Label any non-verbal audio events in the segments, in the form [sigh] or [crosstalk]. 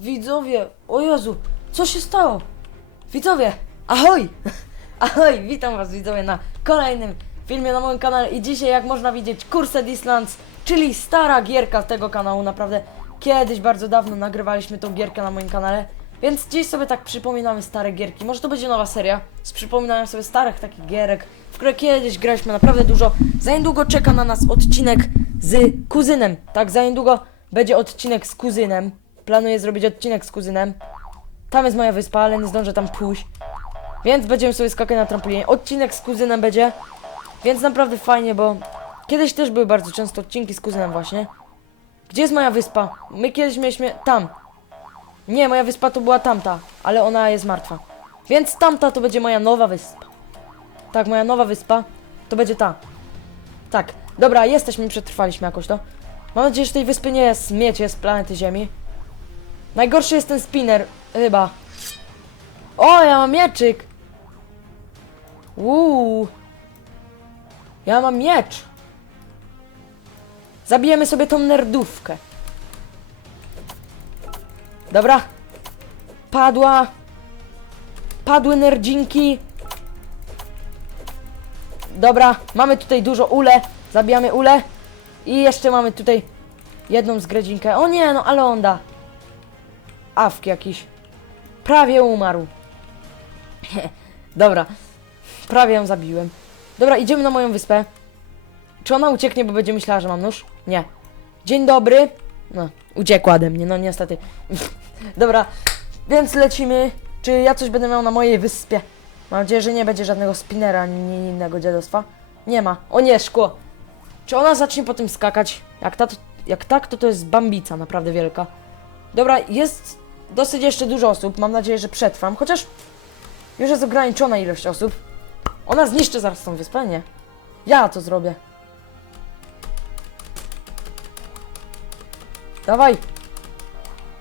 Widzowie, o Jezu, co się stało? Widzowie, ahoj! [laughs] Ahoj, witam was widzowie na kolejnym filmie na moim kanale i dzisiaj jak można widzieć Cursed Islands, czyli stara gierka tego kanału, naprawdę. Kiedyś bardzo dawno nagrywaliśmy tą gierkę na moim kanale, więc dziś sobie tak przypominamy stare gierki, może to będzie nowa seria? Z przypominaniem sobie starych takich gierek, w które kiedyś graliśmy naprawdę dużo, za niedługo czeka na nas odcinek z kuzynem, tak, za niedługo będzie odcinek z kuzynem, planuję zrobić odcinek z kuzynem, tam jest moja wyspa, ale nie zdążę tam pójść. Więc będziemy sobie skakać na trampolinie. Odcinek z kuzynem będzie. Więc naprawdę fajnie, bo kiedyś też były bardzo często odcinki z kuzynem właśnie. Gdzie jest moja wyspa? My kiedyś mieliśmy tam. Nie, moja wyspa to była tamta, ale ona jest martwa. Więc tamta to będzie moja nowa wyspa. Tak, moja nowa wyspa to będzie ta. Tak, dobra, jesteśmy, przetrwaliśmy jakoś to. Mam nadzieję, że tej wyspy nie jest miecie z planety Ziemi. Najgorszy jest ten spinner, chyba. O, ja mam mieczyk! Uuu. Ja mam miecz. Zabijemy sobie tą nerdówkę. Dobra. Padła. Padły nerdzinki. Dobra, mamy tutaj dużo ule. Zabijamy ule. I jeszcze mamy tutaj jedną zgredzinkę. O nie, no ale on da. Awk jakiś. Prawie umarł. [laughs] Dobra. Prawie ją zabiłem. Dobra, idziemy na moją wyspę. Czy ona ucieknie, bo będzie myślała, że mam nóż? Nie. Dzień dobry. No, uciekła ode mnie, no niestety. [laughs] Dobra, więc lecimy. Czy ja coś będę miał na mojej wyspie? Mam nadzieję, że nie będzie żadnego spinera ani innego dziadostwa. Nie ma. O nie, szkło. Czy ona zacznie po tym skakać? Jak, ta, to, jak tak, to to jest bambica, naprawdę wielka. Dobra, jest dosyć jeszcze dużo osób. Mam nadzieję, że przetrwam. Chociaż już jest ograniczona ilość osób. Ona zniszczy zaraz tą wyspę, nie? Ja to zrobię. Dawaj!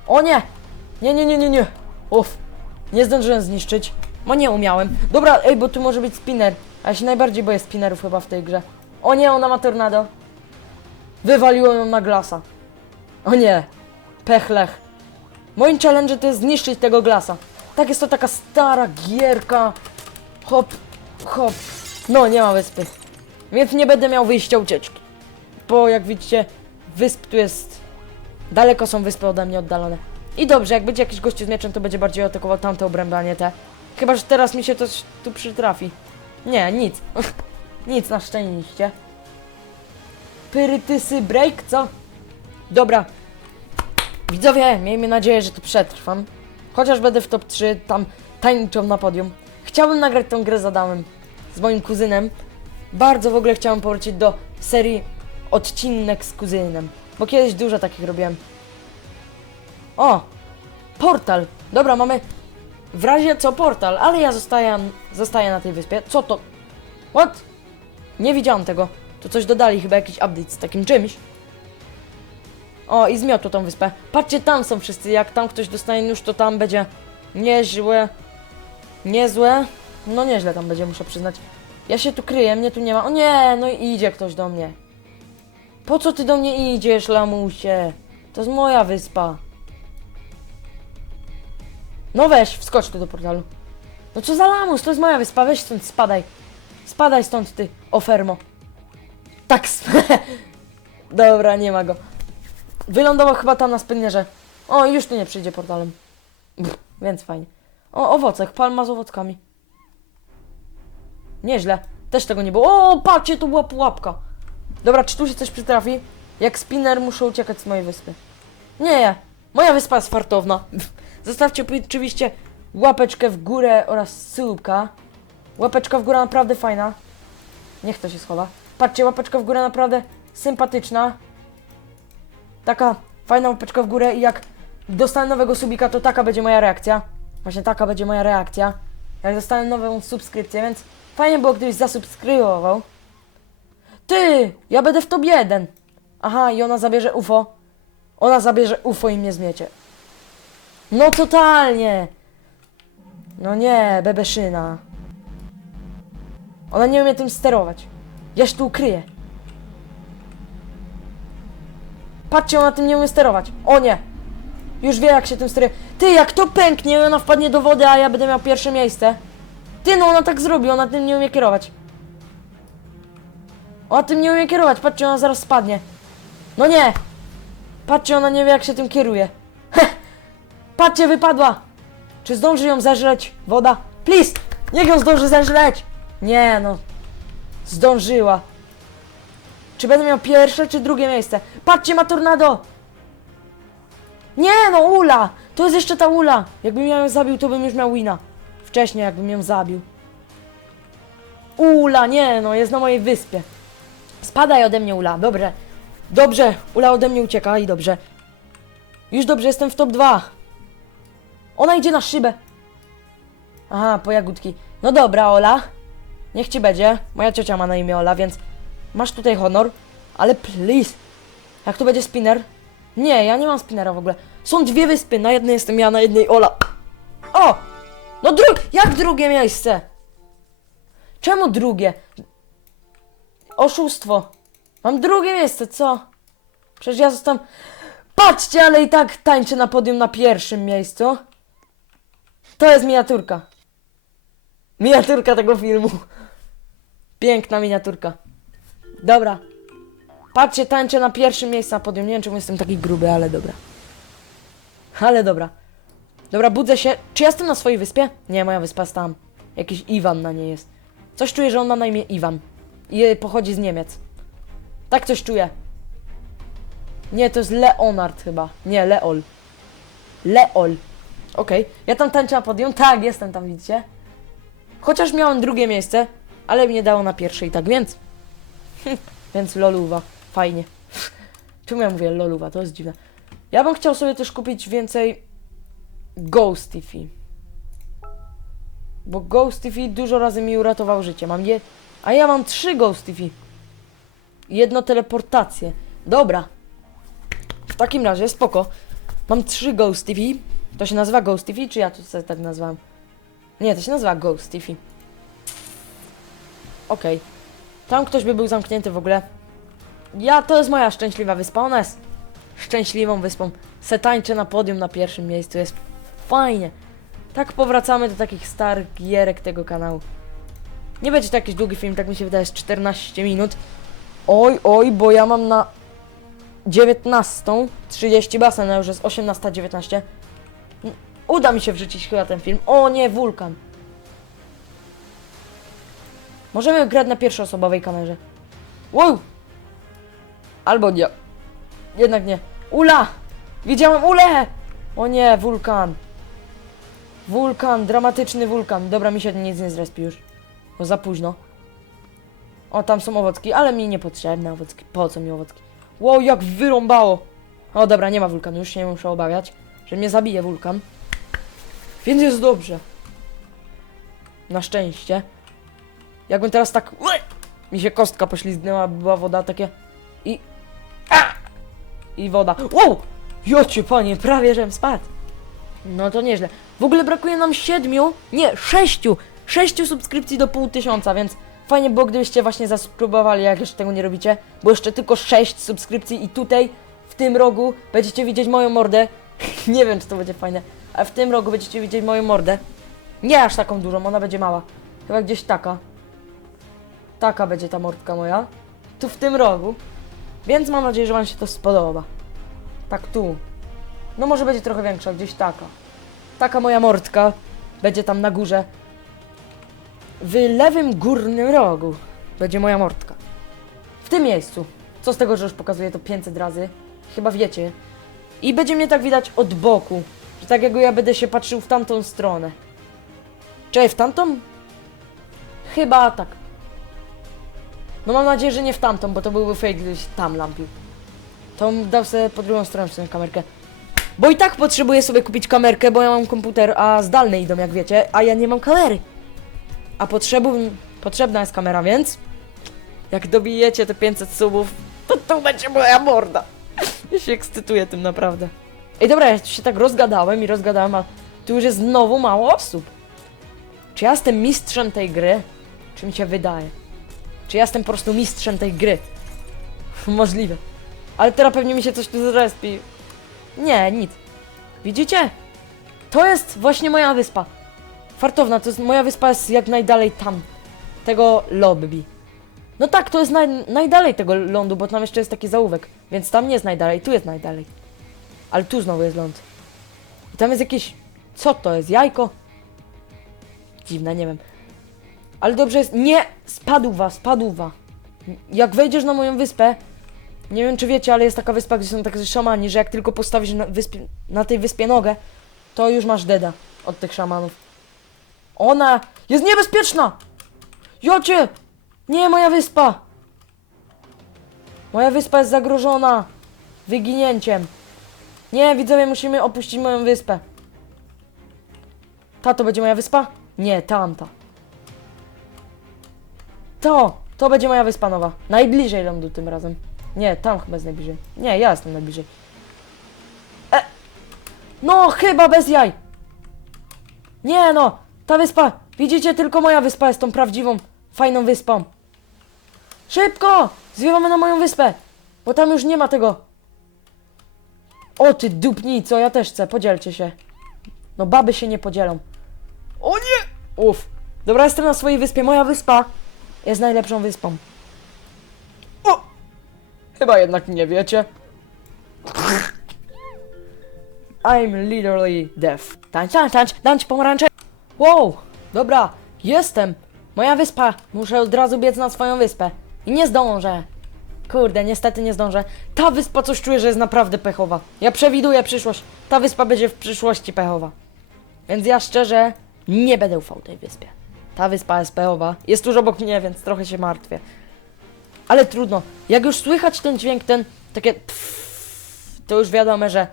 O nie! Nie, nie, nie, nie, nie! Uff. Nie zdążyłem zniszczyć. Bo nie umiałem. Dobra, ej, bo tu może być spinner. A ja się najbardziej boję spinnerów chyba w tej grze. O nie, ona ma tornado. Wywaliłem ją na glasa. O nie. Pechlech. Moim challenge to jest zniszczyć tego glasa. Tak jest to taka stara gierka. Hop, hop. No, nie ma wyspy. Więc nie będę miał wyjścia ucieczki. Bo jak widzicie, wysp tu jest... Daleko są wyspy ode mnie oddalone. I dobrze, jak będzie jakiś gościu z mieczem, to będzie bardziej atakował tamte obręby, a nie te. Chyba, że teraz mi się coś tu przytrafi. Nie, nic. [laughs] nic na szczęście. Pyrytysy break, co? Dobra. Widzowie, miejmy nadzieję, że to przetrwam. Chociaż będę w top 3, tam tańczą na podium. Chciałbym nagrać tą grę z Adamem, z moim kuzynem. Bardzo w ogóle chciałem powrócić do serii odcinek z kuzynem, bo kiedyś dużo takich robiłem. O! Portal! Dobra, mamy w razie co portal, ale ja zostaję, zostaję na tej wyspie. Co to? What? Nie widziałam tego. Tu coś dodali, chyba jakiś update z takim czymś. O, i zmiotło tą wyspę. Patrzcie, tam są wszyscy. Jak tam ktoś dostanie nóż, to tam będzie niezłe. Niezłe. No nieźle tam będzie, muszę przyznać. Ja się tu kryję, mnie tu nie ma. O nie, no i idzie ktoś do mnie. Po co ty do mnie idziesz, lamusie? To jest moja wyspa. No weź, wskocz tu do portalu. No co za lamus, to jest moja wyspa, weź stąd, spadaj. Spadaj stąd, ty, ofermo. Tak, [laughs] Dobra, nie ma go. Wylądował chyba tam na spinnerze. O, już tu nie przyjdzie portalem. Pff, więc fajnie. O, owocek, palma z owockami. Nieźle. Też tego nie było. O, patrzcie, tu była pułapka. Dobra, czy tu się coś przytrafi? Jak spinner muszę uciekać z mojej wyspy. Nie, moja wyspa jest fartowna. Zostawcie oczywiście łapeczkę w górę oraz słupka. Łapeczka w górę naprawdę fajna. Niech to się schowa. Patrzcie, łapeczka w górę naprawdę sympatyczna. Taka fajna łapeczka w górę i jak dostanę nowego subika, to taka będzie moja reakcja. Właśnie taka będzie moja reakcja. Jak dostanę nową subskrypcję, więc fajnie było, gdybyś zasubskrybował. Ty! Ja będę w top 1. Aha, i ona zabierze UFO. Ona zabierze UFO i mnie zmiecie. No totalnie! No nie, bebeszyna. Ona nie umie tym sterować. Ja się tu ukryję. Patrzcie, ona tym nie umie sterować. O nie! Już wie jak się tym steruje. Ty, jak to pęknie, ona wpadnie do wody, a ja będę miał pierwsze miejsce. Ty, no ona tak zrobi, ona tym nie umie kierować. Ona tym nie umie kierować, patrzcie, ona zaraz spadnie. No nie! Patrzcie, ona nie wie jak się tym kieruje. Heh! Patrzcie, wypadła! Czy zdąży ją zeżreć woda? Please! Niech ją zdąży zeżreć! Nie no. Zdążyła. Czy będę miał pierwsze czy drugie miejsce? Patrzcie, ma tornado! Nie no, Ula! To jest jeszcze ta Ula! Jakbym ją zabił, to bym już miał wina. Wcześniej, jakbym ją zabił. Ula, nie no, jest na mojej wyspie. Spadaj ode mnie, Ula, dobrze. Dobrze, Ula ode mnie ucieka i dobrze. Już dobrze, jestem w top 2. Ona idzie na szybę. Aha, po jagódki. No dobra, Ola. Niech ci będzie. Moja ciocia ma na imię Ola, więc masz tutaj honor. Ale please. Jak tu będzie spinner? Nie, ja nie mam spinnera w ogóle. Są dwie wyspy. Na jednej jestem ja, na jednej Ola. O! No dru... Jak drugie miejsce? Czemu drugie? Oszustwo. Mam drugie miejsce, co? Przecież ja zostałem... Patrzcie, ale i tak tańczę na podium na pierwszym miejscu. To jest miniaturka. Miniaturka tego filmu. Piękna miniaturka. Dobra. Patrzcie, tańczę na pierwszym miejscu na podium. Nie wiem, czemu jestem taki gruby, ale dobra. Ale dobra. Dobra, budzę się. Czy jestem na swojej wyspie? Nie, moja wyspa jest tam. Jakiś Iwan na niej jest. Coś czuję, że on ma na imię Iwan. I pochodzi z Niemiec. Tak coś czuję. Nie, to jest Leonard chyba. Nie, Leol. Leol. Okej. Ja tam tańczę na podium. Tak, jestem tam, widzicie? Chociaż miałem drugie miejsce, ale mnie dało na pierwsze i tak, więc... [laughs] więc loluwa. Fajnie. Czemu ja mówię loluwa? To jest dziwne. Ja bym chciał sobie też kupić więcej Ghostify. Bo Ghostify dużo razy mi uratował życie. Mam je... A ja mam trzy Ghostify. Jedno teleportację. Dobra. W takim razie, spoko. Mam trzy Ghostify. To się nazywa Ghostify, czy ja to sobie tak nazwałem? Nie, to się nazywa Ghostify. Okej. Tam ktoś by był zamknięty w ogóle. Ja, to jest moja szczęśliwa wyspa. Ona jest szczęśliwą wyspą. Se tańczę na podium na pierwszym miejscu. Jest fajnie. Tak powracamy do takich starych gierek tego kanału. Nie będzie to jakiś długi film, tak mi się wydaje, z 14 minut. Oj, oj, bo ja mam na 19.30 basen, a już jest 18.19. Uda mi się wrzucić chyba ten film. O nie, wulkan. Możemy grać na pierwszoosobowej kamerze. Wow! Albo nie. Jednak nie. Ula! Widziałem ulę! O nie, wulkan. Wulkan, dramatyczny wulkan. Dobra, mi się nic nie zrespi już. Bo za późno. O, tam są owocki, ale mi niepotrzebne owocki. Po co mi owocki? Wow, jak wyrąbało! O, dobra, nie ma wulkanu, już się nie muszę obawiać, że mnie zabije wulkan. Więc jest dobrze. Na szczęście. Jakbym teraz tak... Mi się kostka poślizgnęła, była woda, takie... I... A! I woda. Wow! Jocie, panie, prawie żem spadł. No to nieźle. W ogóle brakuje nam siedmiu, nie, sześciu, sześciu subskrypcji do pół tysiąca, więc fajnie było, gdybyście właśnie zasubskrybowali, jak jeszcze tego nie robicie, bo jeszcze tylko sześć subskrypcji i tutaj, w tym rogu, będziecie widzieć moją mordę. [laughs] nie wiem, czy to będzie fajne, ale w tym rogu będziecie widzieć moją mordę. Nie aż taką dużą, ona będzie mała. Chyba gdzieś taka. Taka będzie ta mordka moja. Tu w tym rogu. Więc mam nadzieję, że Wam się to spodoba. Tak tu. No może będzie trochę większa, gdzieś taka. Taka moja mordka będzie tam na górze. W lewym górnym rogu będzie moja mordka. W tym miejscu. Co z tego, że już pokazuję to 500 razy? Chyba wiecie. I będzie mnie tak widać od boku. Że tak jakby ja będę się patrzył w tamtą stronę. Czy w tamtą? Chyba tak. No mam nadzieję, że nie w tamtą, bo to byłby fake, gdybyś tam lampił. To dał sobie po drugą stronę sobie kamerkę. Bo i tak potrzebuję sobie kupić kamerkę, bo ja mam komputer, a zdalne idą, jak wiecie, a ja nie mam kamery. A potrzebu, potrzebna jest kamera, więc jak dobijecie te 500 subów, to to będzie moja morda. Ja się ekscytuję tym naprawdę. Ej, dobra, ja się tak rozgadałem i rozgadałem, a tu już jest znowu mało osób. Czy ja jestem mistrzem tej gry? Czy mi się wydaje? Czy ja jestem po prostu mistrzem tej gry? [laughs] Możliwe. Ale teraz pewnie mi się coś tu zrespi. Nie, nic. Widzicie? To jest właśnie moja wyspa. Fartowna, to jest moja wyspa jest jak najdalej tam. Tego lobby. No tak, to jest naj, najdalej tego lądu, bo tam jeszcze jest taki zaułek. Więc tam nie jest najdalej, tu jest najdalej. Ale tu znowu jest ląd. I tam jest jakieś... Co to jest? Jajko? Dziwne, nie wiem. Ale dobrze jest... Nie! Spadł spadł Jak wejdziesz na moją wyspę, nie wiem czy wiecie, ale jest taka wyspa, gdzie są takie szamani, że jak tylko postawisz na, wyspie, na tej wyspie nogę, to już masz deda od tych szamanów. Ona jest niebezpieczna! Jocie! Nie, moja wyspa! Moja wyspa jest zagrożona! Wyginięciem. Nie, widzowie, musimy opuścić moją wyspę. Ta to będzie moja wyspa? Nie, tamta. To! To będzie moja wyspa nowa. Najbliżej lądu tym razem. Nie, tam chyba jest najbliżej. Nie, ja jestem najbliżej. E! No, chyba bez jaj! Nie no! Ta wyspa! Widzicie, tylko moja wyspa jest tą prawdziwą, fajną wyspą. Szybko! Zwiewamy na moją wyspę! Bo tam już nie ma tego. O ty dupnico, ja też chcę, podzielcie się. No baby się nie podzielą. O nie! Uff. Dobra, jestem na swojej wyspie. Moja wyspa jest najlepszą wyspą. O! Chyba jednak nie wiecie. I'm literally deaf. Tańcz, tańcz, tańcz, tańcz pomarańcze. Wow, dobra, jestem. Moja wyspa. Muszę od razu biec na swoją wyspę. I nie zdążę. Kurde, niestety nie zdążę. Ta wyspa coś czuję, że jest naprawdę pechowa. Ja przewiduję przyszłość. Ta wyspa będzie w przyszłości pechowa. Więc ja szczerze nie będę ufał tej wyspie. Ta wyspa pechowa. Jest tuż obok mnie, więc trochę się martwię. Ale trudno. Jak już słychać ten dźwięk, ten takie pff, to już wiadomo, że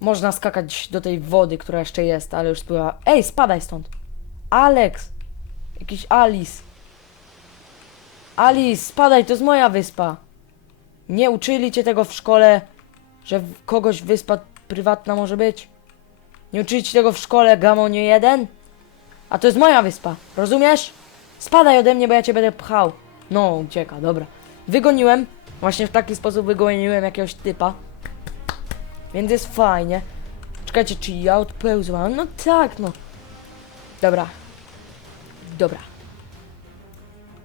można skakać do tej wody, która jeszcze jest, ale już spływa. Ej, spadaj stąd. Alex. Jakiś Alice. Alice, spadaj, to jest moja wyspa. Nie uczyli cię tego w szkole, że kogoś wyspa prywatna może być? Nie uczyli cię tego w szkole, Gamonie 1? A to jest moja wyspa, rozumiesz? Spadaj ode mnie, bo ja cię będę pchał. No, ucieka, dobra. Wygoniłem, właśnie w taki sposób wygoniłem jakiegoś typa. Więc jest fajnie. Czekajcie, czy ja odpełzłam? No tak, no. Dobra. Dobra.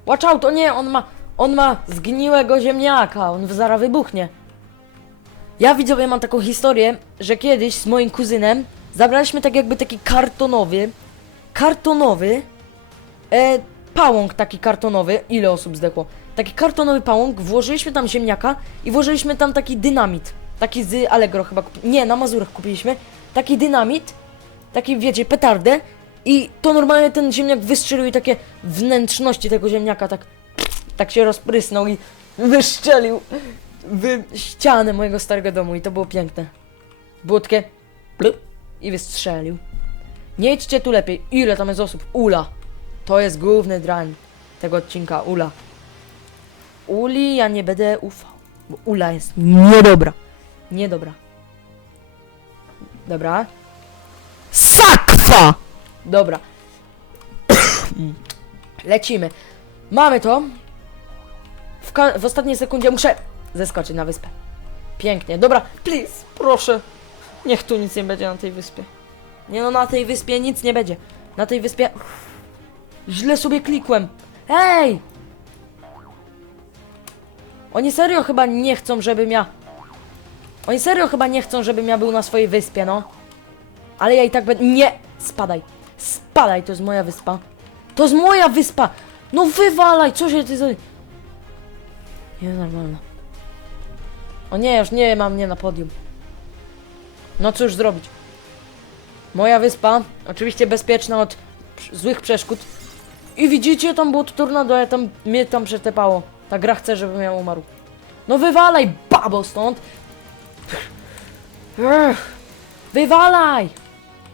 Watch out, nie, on ma, on ma zgniłego ziemniaka, on zaraz wybuchnie. Ja widzowie mam taką historię, że kiedyś z moim kuzynem zabraliśmy tak jakby taki kartonowy, kartonowy, e, pałąk taki kartonowy, ile osób zdechło? Taki kartonowy pałąk, włożyliśmy tam ziemniaka i włożyliśmy tam taki dynamit. Taki z Allegro chyba, nie, na Mazurach kupiliśmy. Taki dynamit, taki wiecie, petardę i to normalnie ten ziemniak wystrzelił i takie wnętrzności tego ziemniaka tak, tak się rozprysnął i wyszczelił w ścianę mojego starego domu i to było piękne. Było takie i wystrzelił. Nie idźcie tu lepiej. Ile tam jest osób? Ula. To jest główny drań tego odcinka. Ula. Uli ja nie będę ufał. Bo Ula jest niedobra. Niedobra. Dobra. Sakwa! Dobra. [coughs] Lecimy. Mamy to. W, w ostatniej sekundzie muszę zeskoczyć na wyspę. Pięknie. Dobra, please, proszę. Niech tu nic nie będzie na tej wyspie. Nie no, na tej wyspie nic nie będzie. Na tej wyspie... Źle sobie klikłem. Hej! Oni serio chyba nie chcą, żebym ja... Oni serio chyba nie chcą, żebym ja był na swojej wyspie, no. Ale ja i tak będę... Nie! Spadaj. Spadaj, to jest moja wyspa. To jest moja wyspa! No wywalaj, co się ty... za- Nie, normalne. O nie, już nie ma mnie na podium. No cóż zrobić. Moja wyspa, oczywiście bezpieczna od złych przeszkód. I widzicie, tam było to tornado, ja tam, mnie tam przetepało. Ta gra chce, żebym ja umarł. No wywalaj, babo, stąd! Wywalaj!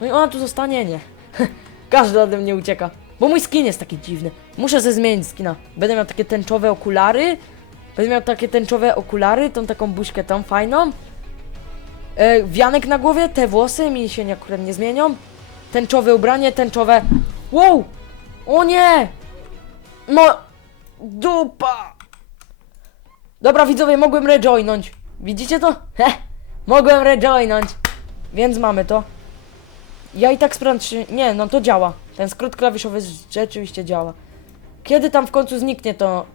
No i ona tu zostanie, nie. [laughs] Każdy ode mnie ucieka. Bo mój skin jest taki dziwny. Muszę ze zmienić skina. Będę miał takie tęczowe okulary. Będę miał takie tęczowe okulary, tą taką buźkę tą fajną. E, wianek na głowie, te włosy mi się nie, akurat nie zmienią. Tęczowe ubranie, tęczowe... Wow! O nie! No... Dupa! Dobra widzowie, mogłem rejoinąć. Widzicie to? Heh! Mogłem rejoinąć. Więc mamy to. Ja i tak sprawdzę, czy... Nie, no to działa. Ten skrót klawiszowy rzeczywiście działa. Kiedy tam w końcu zniknie to...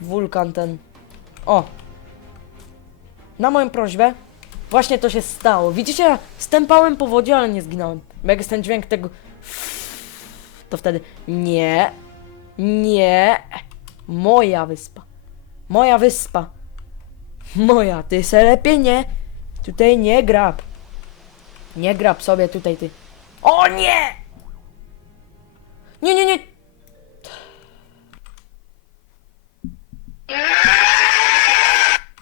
Wulkan ten... O! Na moją prośbę Właśnie to się stało. Widzicie, ja stępałem po wodzie, ale nie zginąłem. Bo jak jest ten dźwięk tego... To wtedy... Nie. Nie. Moja wyspa. Moja wyspa. Moja, ty se lepiej nie. Tutaj nie grab. Nie grab sobie tutaj ty. O nie! Nie, nie, nie!